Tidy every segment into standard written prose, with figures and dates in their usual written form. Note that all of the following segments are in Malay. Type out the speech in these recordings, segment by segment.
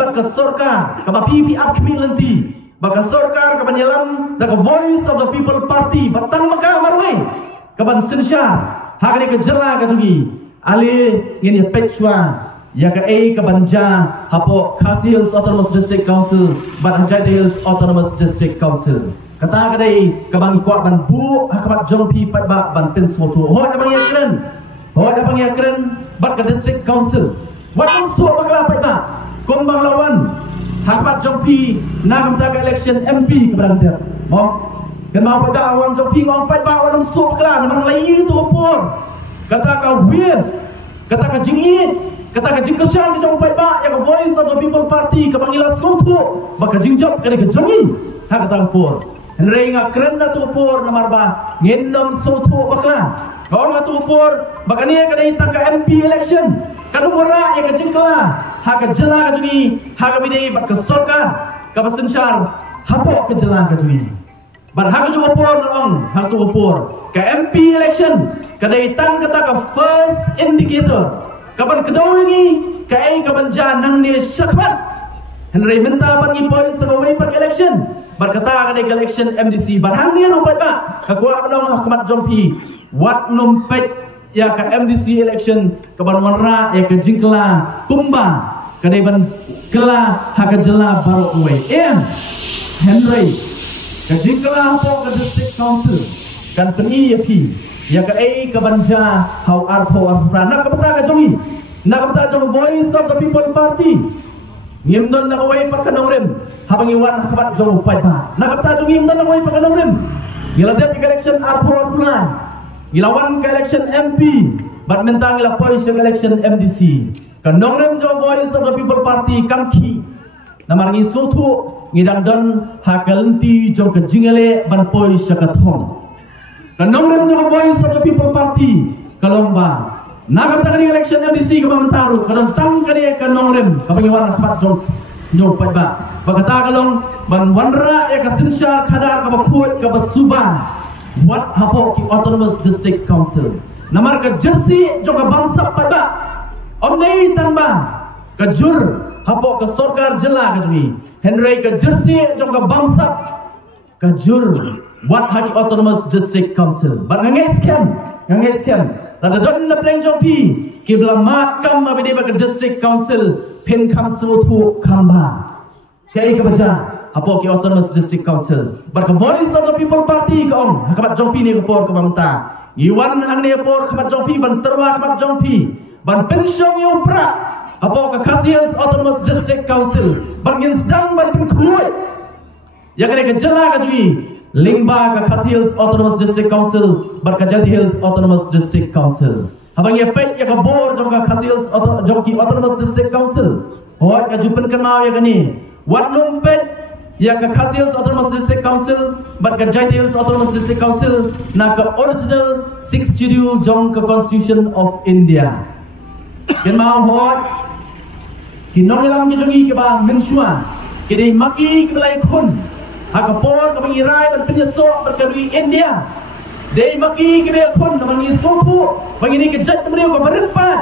bat ke sorkar ka pipi up kami lenti baka sorkar ka banyalam da voice of the people party batang maka marwe ka ban sensya hakani ke jela ka tugi ali ngini pechwa ya ka ka banja hapo Khasi Hills Autonomous District Council ban Anjay Hills Autonomous District Council kata kadai ka bang kuat ban bu hakabat jongpi pat ba ban pen soto ho da bang yakren bat ke district council watung suap bakla pat ba kumbang lawan hakabat jongpi na kamta ka election MP keberan dia mo kan mau pada awang jongpi ngong pat ba watung suap bakla namang lai tu opor kata ka wir kata ka jingit kata ka jingkesan ke jong pat ba ya voice of the people party ka pangilas soto baka jingjap kene ke jongi ha kata opor Henry ngakren na tupor na marba ngendom soto bakla kau nga tupor baka niya kada itang ka MP election kanumura ya ka jingkala ha ka jela ka juni ha ka bidai baka sorka ka basensyar hapo ka jela ka juni ban ha ka tupor nong ha tupor ka MP election kada itang kata ka first indicator kaban kedawi ka ban janang ni syakbat Henry minta pergi poin sebawai per election berkata kadai election MDC barang ni rupat ba kakua menong Ahmad Jompi wat numpet ya ke MDC election ke banwanra ya ke jingkla kumba kadai ban kela ha ke jela baru uwe Henry ke jingkla po ke district council kan peni ya ke banja hau arpo nak kepeta ke jongi nak kepeta jong voice of the people party ngimdon na kawai pagkanongrim habang iwan kapat jong upay pa nakapta jong ngimdon na kawai pagkanongrim giladet ke election arpo plan gilawan ke election MP badminton gilapoy sa election MDC kanongrim jong voice of the people party kamki namar ngi sotu ngidang don hakalenti jong kejingale banpoy sa kathong kanongrim jong voice of the people party kalomba nakapta kani election MDC ka mamtaru kadang tang kani kanongrem kapangiwan kapat jong nyong pat ba bagata kalong ban wanra ya kasinsyar kadar ka bakut ka basuba wat hapo ki autonomous district council namar ka jersey jong ka bangsa pat ba omnei tamba ka jur hapo ka sorkar jela ka jumi Henry ka jersey jong ka bangsa ka jur wat haki autonomous district council ban ngangeskan Rada don na pleng jopi kibla makam abide ba district council pen council tu kamba kai ka baja apo ki autonomous district council bar ka voice of the people party ka ong hakabat jopi ni ko por ka mamta iwan ang ne por kabat jopi ban terwa kabat jopi ban pensyong yo pra apo ka Khasi Hills Autonomous District Council ban ngin sedang ban pen kuat ya kare ka jela ka jui Lingba ka Khasi Hills Autonomous District Council Anjay Hills Autonomous District Council habang ya pet ya ka board jong ka Khasi Hills Autonomous District Council hoat ka jupen kan mau ya kani wat numpet ya ka Khasi Hills Autonomous District Council ka Anjay Hills Autonomous District Council na ka original 6th schedule jong ka Constitution of India kan mau hoat kinong ilang jongi ke ba mensuan kini maki kelai kun hakapor ka mangiray ban pinyaso berkari India dei maki kibe kon naman isotu mangini ke jat mriyo ka barenpat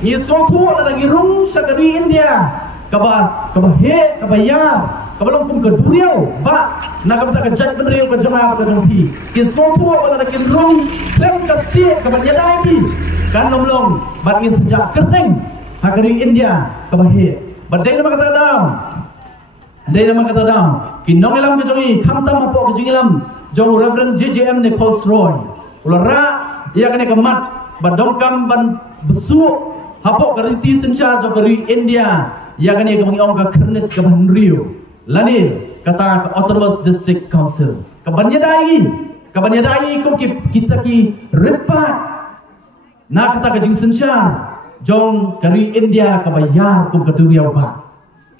ni sotu na nagirung sa kari India kaba he kabaya kabalong kum ka duriyo ba nakabta ka jat mriyo ka jama ka jompi ki sotu na nagirung lem ka sti ka banyadai bi kan nomlong batin sejak kerteng hakari India kaba he badai na makata daw Andai nama kata dah, kinong ilam kejongi, kamtam apa kejongilam, jong Reverend JJM Nichols Roy, ulara ia kena kemat, badongkam ban besu, hapo keriti sensyar jong keri India, ia kena kemangi orang kernet keban Rio, lani kata ke Autonomous District Council, kabanyadai kum kita ki repat, nak kata kejing sensyar, jong keri India kabayar kum keduriau ba,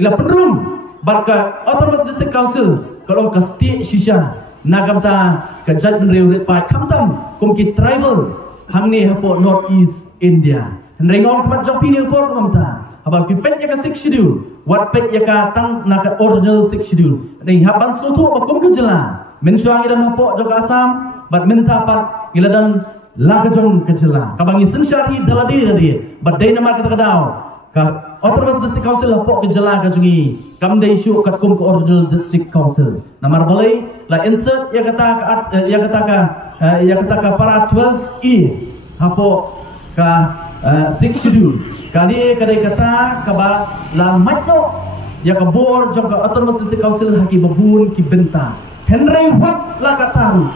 ila penrung. Barka Autonomous District Council kalau ke state shisha nagamta ke judgment reward pa kamtam kumki tribal hangni hapo North East India nrengong kamat jopi ni por kamta haba pipet ya ka 6 schedule wat pet ya ka tang na ka original 6 schedule ring haban sotu bakum ke jela mensuang ida hapo jok Assam bat minta pat iladan la ka jong ke jela kabangi sensyari daladi badai namar kata kadau ka Autonomous District Council lapok ke jela ke jungi kam dei syu kat kum ke Original District Council namar boleh la insert ya kata ka para 12E hapo ka 6 schedule kali kadai kata ka ba la matno ya ka bor jong ka Autonomous District Council haki babun ki benta Henry wat la kataru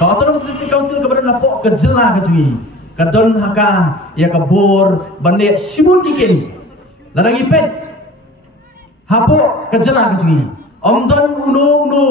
ka Autonomous District Council ka badan lapok ke jela ke jungi kadon haka ya ka bor bande shibun kiken larang ipet hapo kejela kejungi omdon uno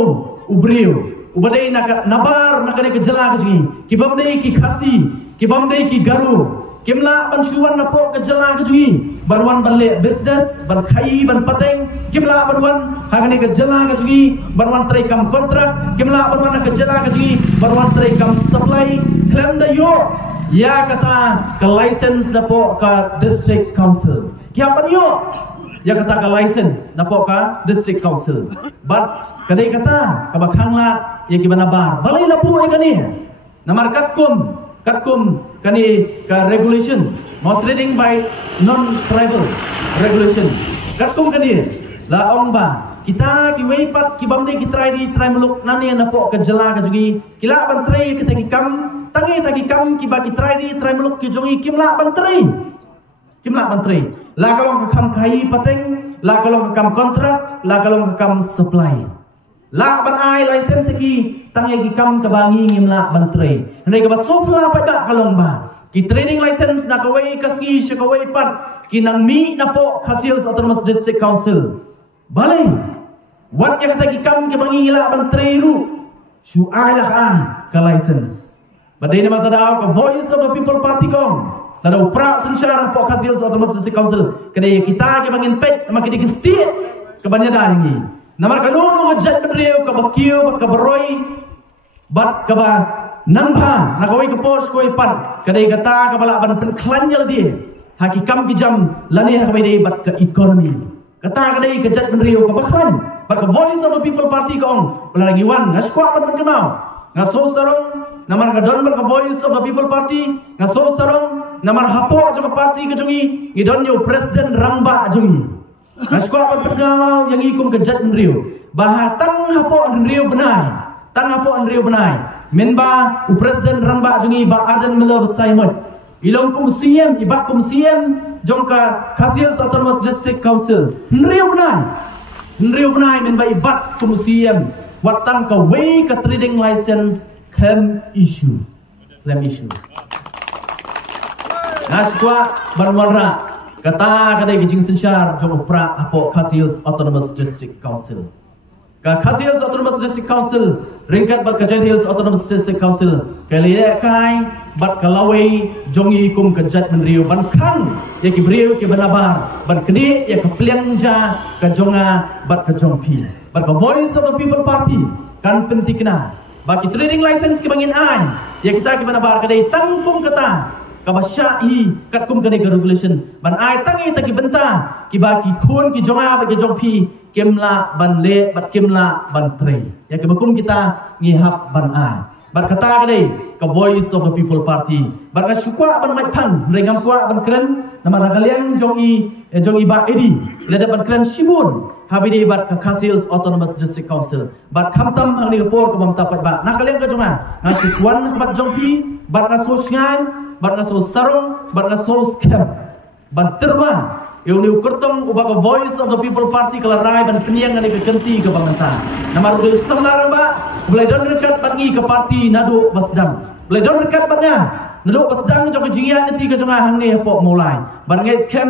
ubriu ubadai nabar nakane kejela kejungi kibamdai ki khasi kibamdai ki garu kimla bansuan napo kejela kejungi barwan balik business ban khai ban pateng kimla barwan hagane kejela kejungi barwan trai kam kontrak kimla barwan kejela kejungi barwan trai kam supply claim da yo ya kata ke license napo ka district council kiapan yo ya kata ka license napo ka district council but kadai kata ka bakhangla ya gimana bar balai lapu ai kani namar katkum kani ka regulation not trading by non tribal regulation katkum kani la ong ba kita ki weipat ki bamde ki try meluk nani napo ka jela ka jugi kila bantrai kita ki kam tangi taki kam ki ba ki try meluk ki jongi kimla bantrai la kalong kam kai pateng la kalong kam kontrak la kalong kam supply la ban ai license ki tangi ki kam ka bangi ngimla bantrai ndai ka ba supply pa ba kalong ba ki training license na kawai kaski shakawai pat ki nang mi na po Khasiels Autonomous District Council balai wat ya kata ki kam ki bangi ngila bantrai ru shu ai la ka license badai nama tadau ka Voice of the People Party kong Nada upra sensyarah po Khasiels Autonomous District Council kedai kita ke bangin pet makin digesti ke banyada ini namar kanunu ngajat beriu ke bakiu ke beroi bat ke ba nangpa nakawai ke pos koi pat kedai kata ke balak ban penklanjal dia hakikam ki jam lani hakai dei bat ke ekonomi kata kedai kejat beriu ke baklan bat ke Voice of the People Party kong belarang iwan ngaskwa bat kenau ngaso sarong namar kadon bat ke Voice of the People Party ngaso sarong namar hapo aja parti ke jungi ngidon yo presiden rangba jungi naskwa pertama yang ikum kejat nriu bahatang hapo nriu benai tang hapo nriu benai menba u presiden rangba jungi ba adan melo besaimot ilong kum siem ibak kum siem jongka Khasiels Autonomous District Council nriu benai menba ibak kum siem watang ka way ka trading license claim issue Naskwa barwara kata kadai kijing sensyar jong upra apo Khasiels Autonomous District Council ka Khasiels Autonomous District Council ringkat bat ka Khasiels Autonomous District Council kaliya kai bat kalawai jongi kum kejat menriu ban khang ya ki beriu ki banabar ban kedi ya ka pliangja ka jonga bat ka jongpi bat ka Voice of the People Party kan pentikna bagi trading license ki bangin ai ya kita ki banabar kadai tangkum kata kabasyai katkum kene regulation ban ai tangi taki benta ki ba ki khun ki jonga ba ki jongpi kemla ban le bat kemla ban tre ya ke bakum kita ngihap ban ai bat kata kene ka Voice of the People Party bat ka syukwa ban mai phang rengam kwa ban kren nama kalian jongi ba edi leda ban kren shibun habidi bat ka Khasiels Autonomous District Council bat khamtam hang ni por ko bam tapat ba na kalian ka jonga ngasi kwan bat jongpi bat ka sosngan bat ngaso sarong bat ngaso scam bat terba eu ni ukertong ubah Voice of the People Party kelarai ban peniang ngani ke kenti ke banganta namar udah samlar ba boleh don dekat bangi ke parti nadu basdang boleh don dekat batnya nadu basdang jong jingia nanti ke jong hang ni pok mulai ban ngai scam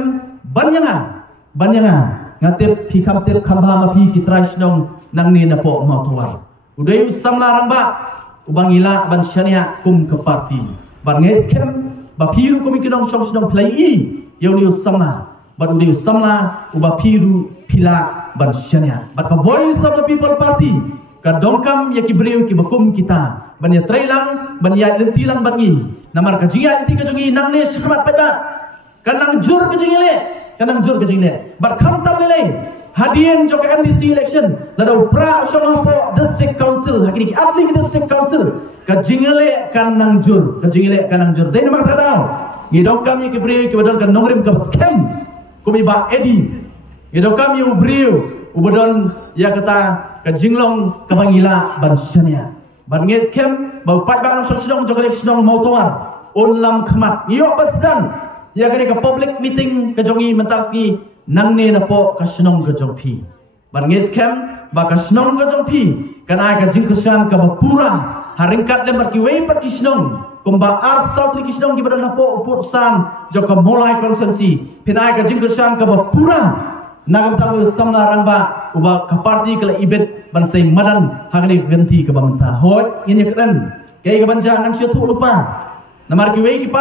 banyanga ngatep phikam tep khamba ma phi kitrais nong nang ni na pok mau tuai udah eu samlar ba ubangila ban syania kum ke parti ban ngai scam ba phiru komi kinong chong snong play i yau ni samla ba ni samla uba phiru phila ban syania ba ka Voice of the People Party ka dongkam ya ki breu ki bakum kita ban ya trailang ban ya lentilang bangi namar ka jinga inti ka jongi nang ne shkmat pa ba kanang jur ka jingle ba kham tam le hadian jok MDC election lada upra shong po district council hakini ki atli district council ka jingle kanang jur dai nama tadau ngidong kami ki bri ki badal kan nongrim ka scam kumi ba edi ido kami ubriu ubodon ya kata ka jinglong ka bangila ban syania ban nges kem ba pat ba nong sodong jogale sodong motor onlam khmat yo batsan ya kani ka public meeting ka jongi mentarski nangne na po ka shnong ka jongpi ban nges kem ba ka shnong ka jongpi kana ka jingkusan ka pura haringkat lembar ki wei pat ki shnong kumba arp south li kisnong ki badan po upur sang joka mulai konsensi pinai ka jingkusan ka pura nagam tahu samna rangba uba ka parti kala ibet bansai madan hagni ganti ka bamta hot ini keren kay ka banja ngan siya tu lupa namar ki wei ki